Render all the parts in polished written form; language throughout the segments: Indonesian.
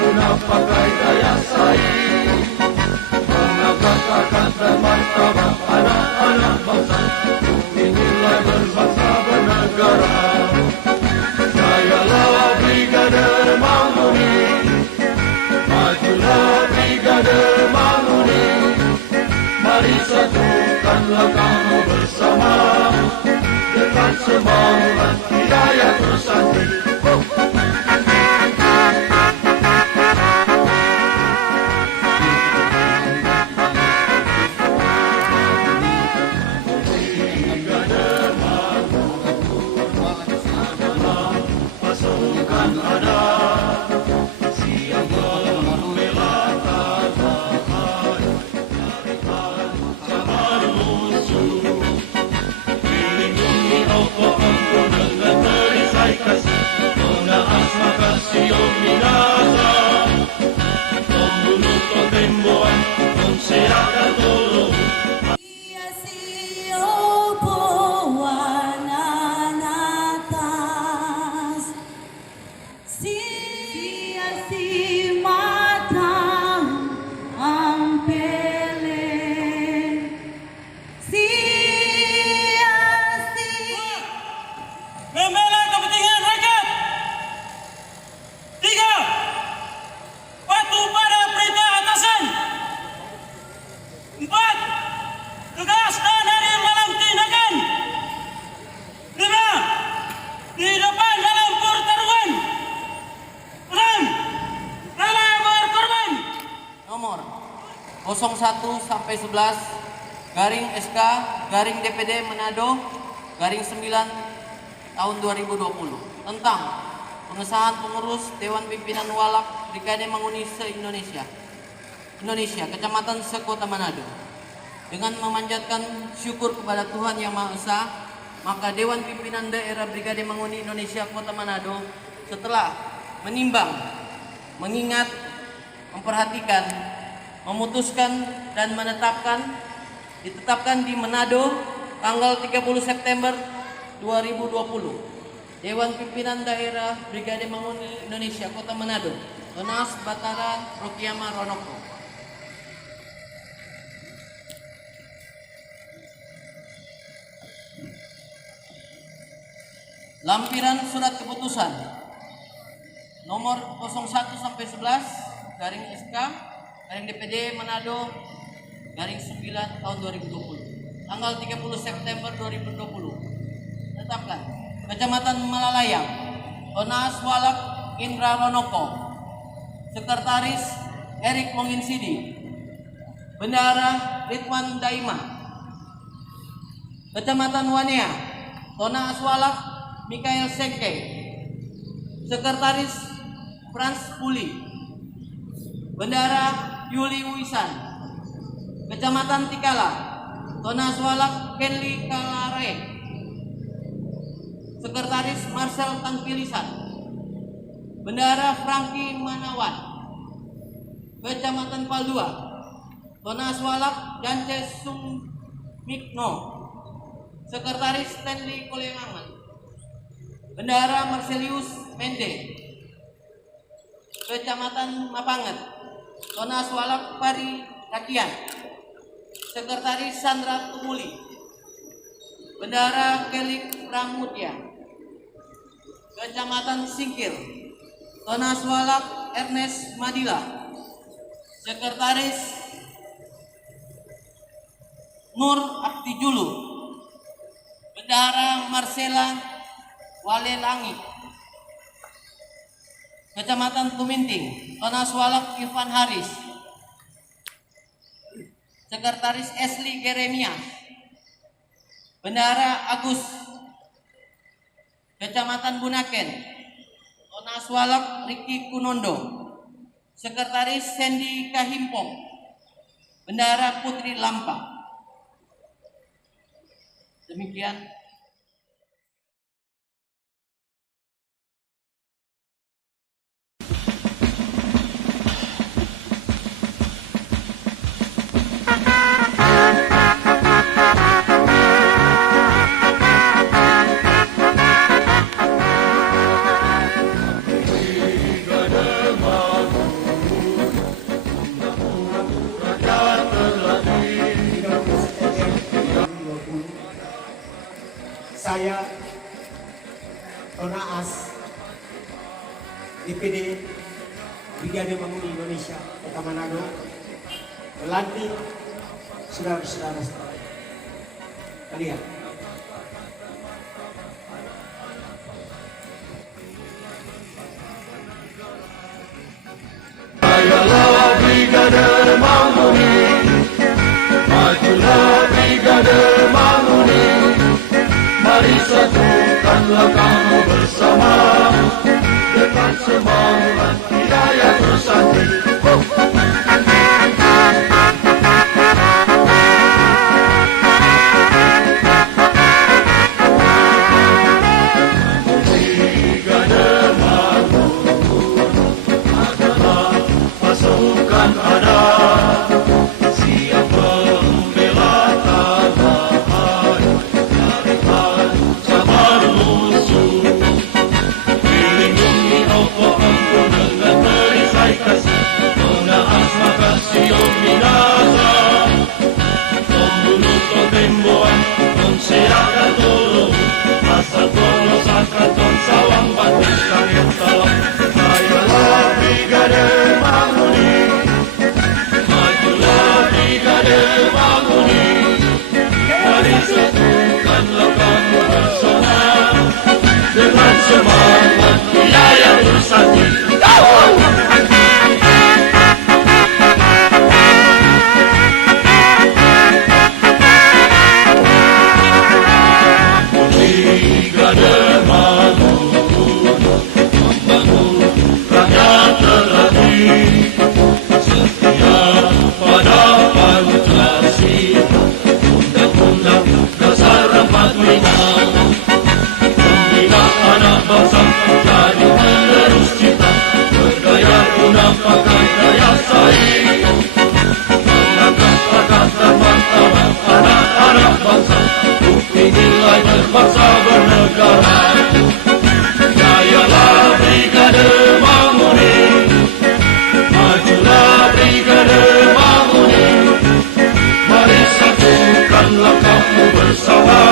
Guna pakai daya saing, mengangkat harkat dan martabat anak-anak bangsa, inilah berbangsa bernegara. Jayalah Brigade Manguni, majulah Brigade Manguni, mari satukanlah kamu bersama, dengan semangat hidayah tersanti. Nomor 01 sampai 11 garing SK garing DPD Manado garing 9 tahun 2020 tentang pengesahan pengurus Dewan Pimpinan Walak Brigade Manguni se-Indonesia Kecamatan Sekota Manado. Dengan memanjatkan syukur kepada Tuhan Yang Maha Esa, maka Dewan Pimpinan Daerah Brigade Manguni Indonesia Kota Manado setelah menimbang, mengingat, memperhatikan, memutuskan dan ditetapkan di Manado tanggal 30 September 2020 Dewan Pimpinan Daerah Brigade Manguni Indonesia Kota Manado, Tonas Batara Rokiama Ronoko. Lampiran surat keputusan nomor 01 sampai 11 garing SK garing DPD Manado garing 9 tahun 2020 tanggal 30 September 2020 tetapkan Kecamatan Malalayang Tonas Walak Indra Ronoko, Sekretaris Erik Monginsidi, Bendahara Ridwan Daima. Kecamatan Wanea Tonas Walak Mikael Sengke, Sekretaris Frans Puli, Bendahara Yuli Wisan. Kecamatan Tikala Tonas Walak Kenli Kalare, Sekretaris Marcel Tangkilisan, Bendahara Franky Manawan. Kecamatan Paldua Tonas Walak Jance Sumikno, Sekretaris Stanley Kolemangan, Bendahara Marcelius Mende. Kecamatan Mapanget Tonas Walak Pari Rakian, Sekretaris Sandra Tumuli, Bendahara Kelik Pramudia. Kecamatan Singkil Tonas Walak Ernest Madila, Sekretaris Nur Abdijulu, Bendahara Marcela Wale Langit. Kecamatan Tuminting, Onas Walak Ivan Haris. Sekretaris Esli Geremia. Bendahara Agus. Kecamatan Bunaken, Onas Walak Riki Kunondo. Sekretaris Sandy Kahimpong. Bendahara Putri Lampa. Demikian. Saya, Tonaas, DPD Brigade Bangun Indonesia Kota Manado, melantik saudara-saudara kalian. Ayolah Brigade Manguni, majulah Brigade Manguni, mari satukanlah kamu bersama, dengan semangat hidayah bersandi. Brigade Manguni adalah pasukan adat, siap membela tanah air dari ancaman musuh. Dilindungi Allah ampun dengan perisai kasih, menaas maka siung binasa, membunuh totemboan, menseakan tolong, asal tolos angkatan sawang batu kalian salam. Ayolah Brigade Manguni, majulah Brigade Manguni, mari satukanlah kamu bersama, dengan semangat hidayah bersandi. Brigade Manguni membangun rakyat terlatih, setia pada Pancasila, Undang-Undang Dasar 45, membina anak bangsa jadi penerus cita, berdaya guna pakai daya saing, mengangkat bakat dan martabat anak-anak bangsa, bukti nilai berbangsa bernegara. Jayalah Brigade Manguni, majulah Brigade Manguni, mari satukanlah kamu bersama,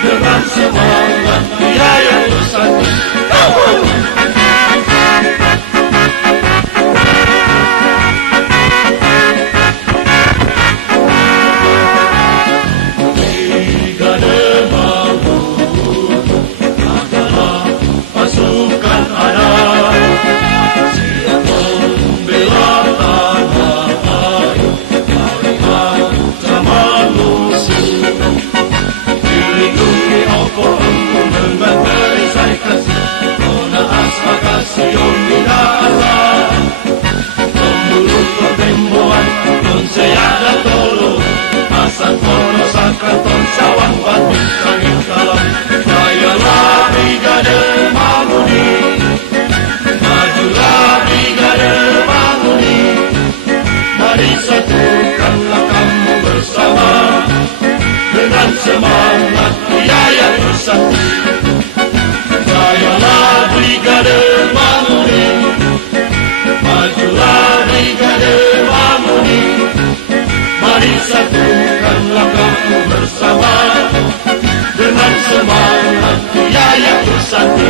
dengan semangat hidayah bersandi. Brigade Manguni adalah pasukan adat, siap membela tanah air dari ancaman musuh. Dilindungi Allah ampun dengan perisai kasih, menaas maka siung binasa, membunuh totemboan, menseakan tolong, asal polos angkatan sawang batu kalian salam. Ayolah Brigade Manguni, majulah Brigade Manguni, mari satukanlah kamu bersama, dengan semangat hidayah bersandi. Jayalah Brigade Manguni, majulah Brigade Manguni, mari satukanlah kamu bersama, dengan semangat hidayah bersandi.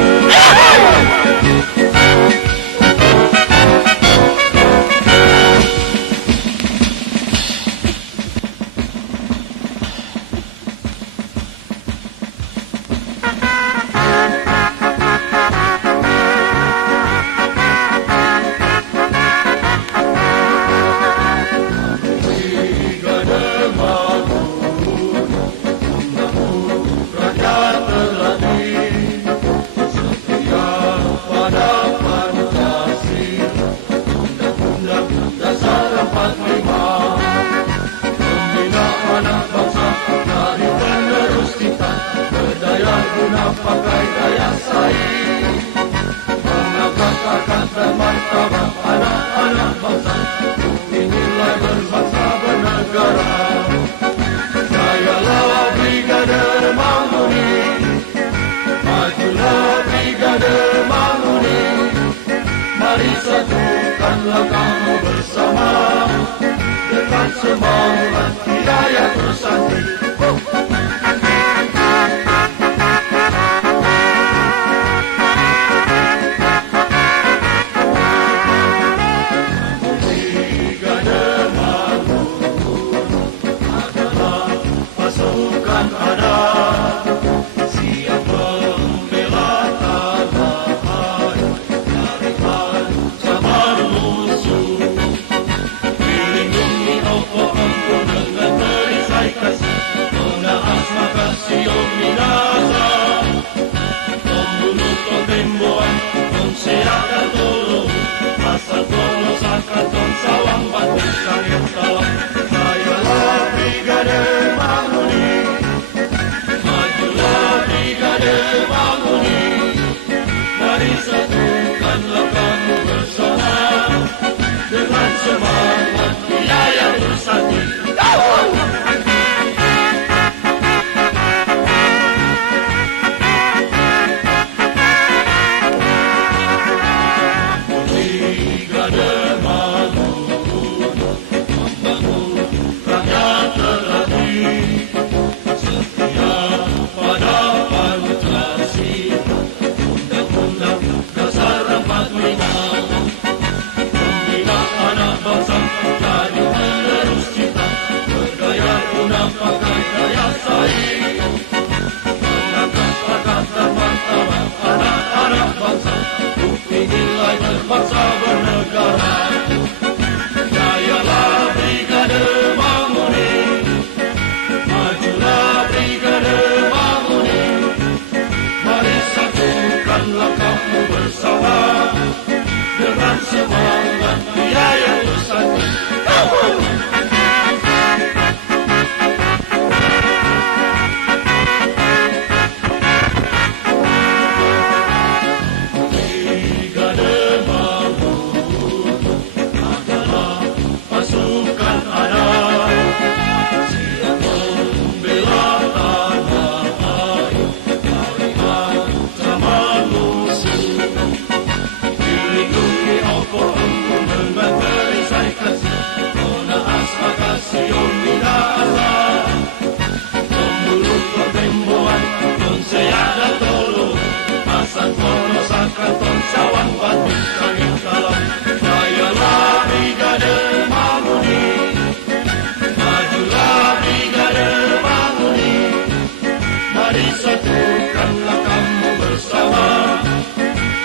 Rusantri. Brigade Mangungun adalah pasukan ada, siap membela tanah air dari ancaman musuh. Dilindungi Allah ampun dengan perisai kasih, menaas maka siung binasa. Membunuh kontemboan, menseak dan tolong, asal tono sakaton sawang batu sangat salam. Sayalah Brigade Manguni, majulah Brigade Manguni, mari satukanlah kamu bersama, dengan semangat biaya bersatu. Brigade Mangungun membangun rakyat terlatih, setia pada Pancasila, Undang-Undang Dasar 45, membina anak bangsa dari penerus cita, berdaya guna pakai daya saing, mengangkat harkat dan martabat anak-anak bangsa, bukti nilai berbangsa bernegara. Jayalah Brigade Manguni, majulah Brigade Manguni, mari satukanlah kamu bersama, dengan semangat biaya bersatu. Brigade Mangungun adalah pasukan ada, siap membela tanah air dari ancaman musuh. Dilindungi Allah ampun dengan perisai kasih, menaas maka siung binasa. Membunuh kontemboan, menseak dan tolong, asal tono sakaton sawang batu sangat salam. Jayalah Brigade Manguni, majulah Brigade Manguni, mari satukanlah kamu bersama,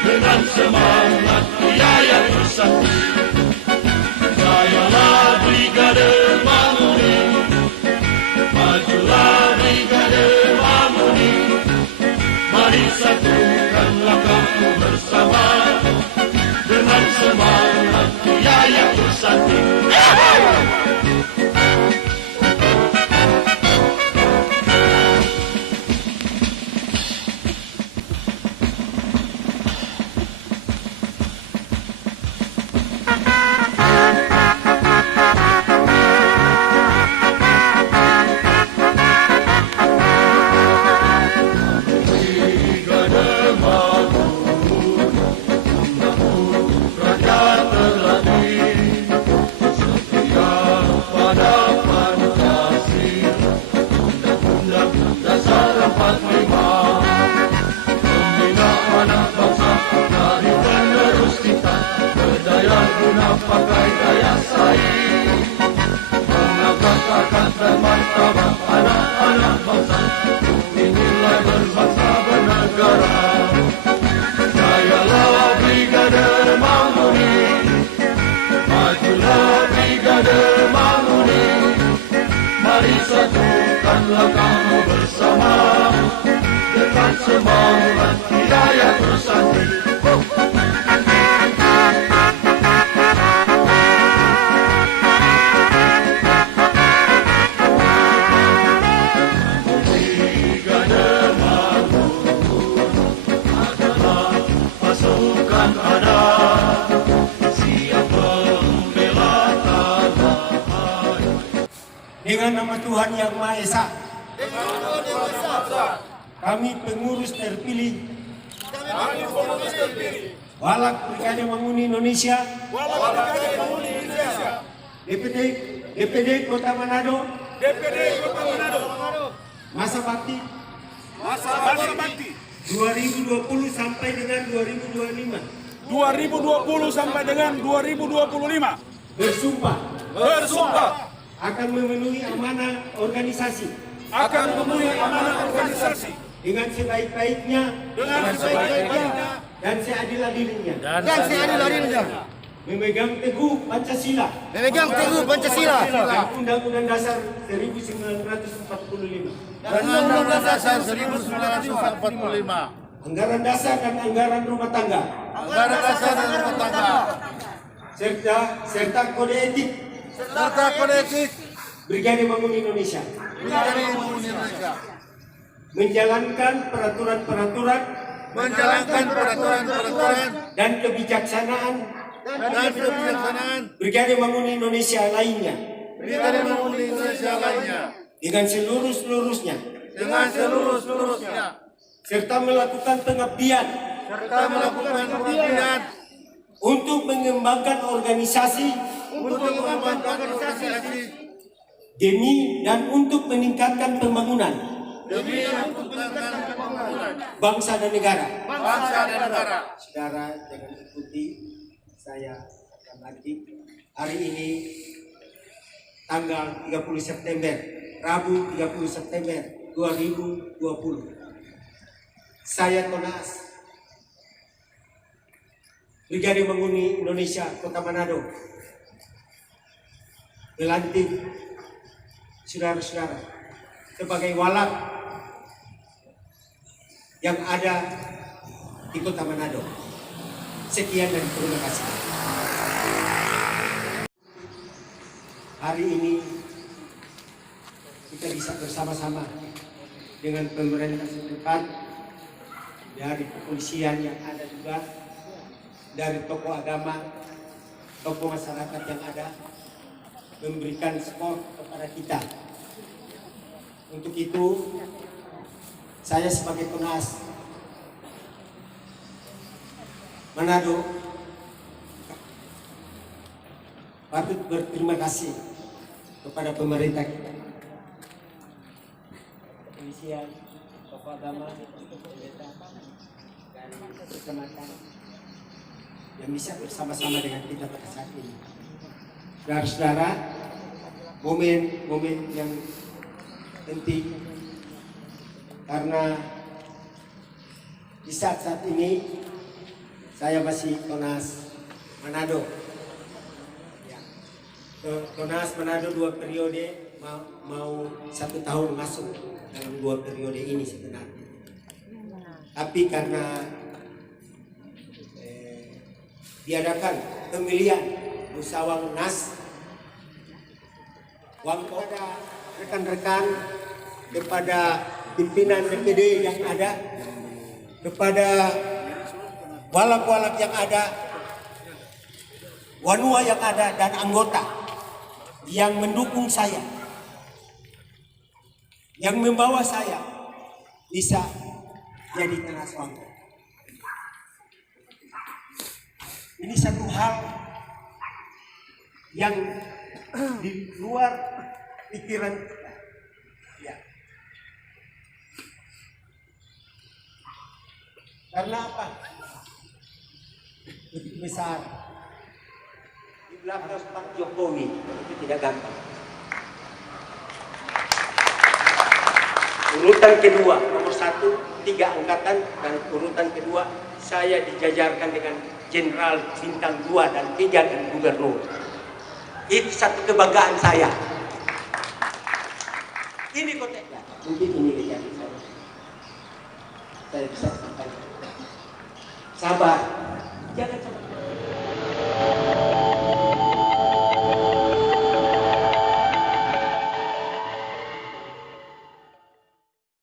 dengan semangat biaya bersatu. Jayalah Brigade Manguni, majulah Brigade Manguni, mari satukanlah kamu bersama, dengan semangat biaya bersatu. Brigade Mangungun membangun rakyat terlatih, setia pada Pancasila, Undang-Undang Dasar 45, membina anak bangsa dari penerus kita, berdaya guna pakai daya saing, mengangkat harkat dan martabat anak-anak bangsa, bukti nilai berbangsa bernegara. Jayalah Brigade Manguni, majulah Brigade Manguni, mari satukanlah kamu bersama, dengan semangat biaya bersatu. Brigade Mangungun adalah pasukan ada, siap membela tanah air. Dengan nama Tuhan Yang Maha Esa, kami pengurus terpilih Walak Brigade Manguni Indonesia, DPD Kota Manado, DPD Kota Manado. Masa bakti Masa bakti 2020 sampai dengan 2025. 2020 sampai dengan 2025. Bersumpah Bersumpah akan memenuhi amanah organisasi akan memenuhi amanah organisasi dengan sebaik-baiknya dengan sebaik-baiknya dan seadil-adilnya. dan seadil-adilnya Memegang teguh Pancasila memegang teguh Pancasila dan Undang-Undang Dasar 1945. dan Undang-Undang Dasar 1945, Anggaran dasar dan anggaran rumah tangga anggaran dasar dan rumah tangga, serta kode etik serta kode etik Brigade Bangun Indonesia. Brigade Bangun Indonesia, Menjalankan peraturan-peraturan menjalankan peraturan-peraturan dan kebijaksanaan dan kebijaksanaan Brigade Bangun Indonesia lainnya Brigade Bangun Indonesia lainnya dengan seluruh-seluruhnya, dengan seluruh-seluruhnya, serta melakukan pengabdian serta melakukan pengabdian untuk mengembangkan organisasi untuk mengembangkan organisasi demi dan untuk meningkatkan pembangunan demi untuk meningkatkan pembangunan bangsa dan negara. bangsa dan negara. Saudara, jangan ikuti saya akan lanjut. Hari ini tanggal 30 September, Rabu 30 September 2020. Saya Tonas, Brigade Bangun Indonesia Kota Manado, melantik saudara-saudara sebagai walak yang ada di Kota Manado. Sekian dan terima kasih. Hari ini kita bisa bersama-sama dengan pemerintah setempat, dari kepolisian yang ada juga, dari tokoh agama, tokoh masyarakat yang ada, memberikan support kepada kita. Untuk itu, saya sebagai Tonas Manado patut berterima kasih kepada pemerintah kita, kepolisian, tokoh agama, pemerintah, dan kecamatan yang bisa bersama-sama dengan kita pada saat ini. Saudara-saudara, momen-momen yang penting karena di saat-saat ini saya masih Tonas Manado. Ya. Tonas Manado 2 periode, mau 1 tahun masuk dalam 2 periode ini sebenarnya. Tapi karena diadakan pemilihan musyawarah kepada rekan-rekan, kepada pimpinan DPD yang ada, kepada walak-walak yang ada, wanua yang ada, dan anggota yang mendukung saya, yang membawa saya bisa jadi Tonas Bangun. Ini satu hal yang di luar pikiran kita. Ya. Karena apa? Begitu besar. Di belakang Pak Jokowi itu tidak gampang. Urutan kedua, nomor 1, 3 angkatan, dan urutan kedua saya dijajarkan dengan Jenderal Bintang 2 dan 3 dan Gubernur. Itu satu kebanggaan saya. Ini konteksnya. Mungkin ini kejadian saya. Saya bisa sampaikan. Sabar. Jangan